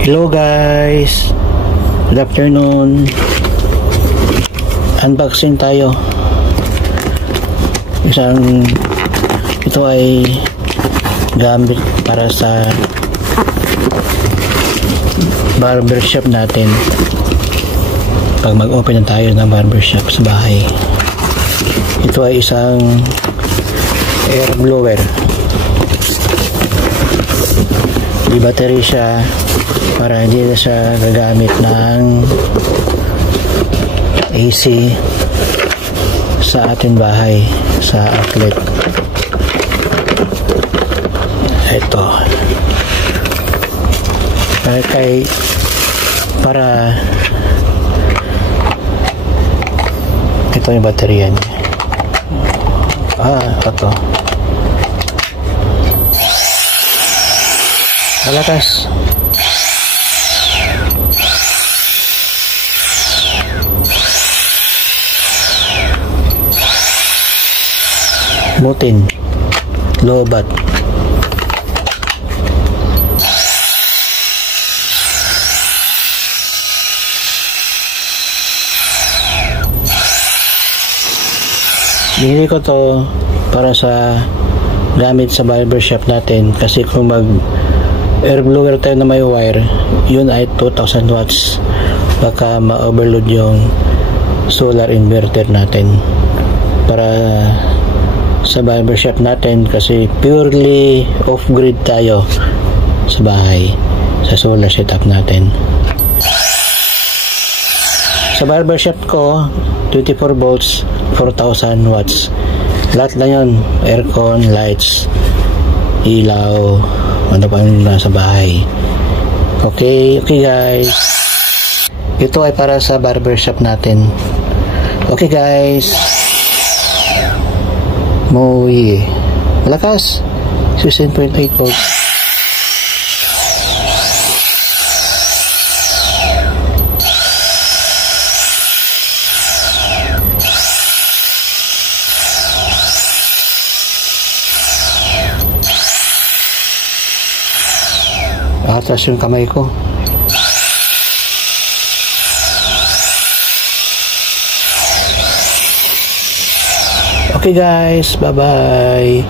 Hello guys, good afternoon. Unboxing tayo. Ito ay gamit para sa barbershop natin pag mag-open na tayo ng barbershop sa bahay. Ito ay isang air blower. Di battery siya para hindi na siya gagamit ng AC sa ating bahay, sa outlet. Ito para ito yung baterya niya. Ito malakas. Mutin lobat. Binili ko to para sa gamit sa barbershop natin, kasi kung mag air blower tayo na may wire, yun ay 2000 watts, baka ma-overload yung solar inverter natin para sa barbershop natin, kasi purely off-grid tayo sa bahay sa solar setup natin. Sa barbershop ko 24 volts, 4000 watts, lahat lang yun, aircon, lights, ilaw, ano pa nasa bahay. Okay guys, ito ay para sa barbershop natin. Okay guys, muy malakas, 16.8 volts. Atas yung kamay ko. Okay guys, bye bye.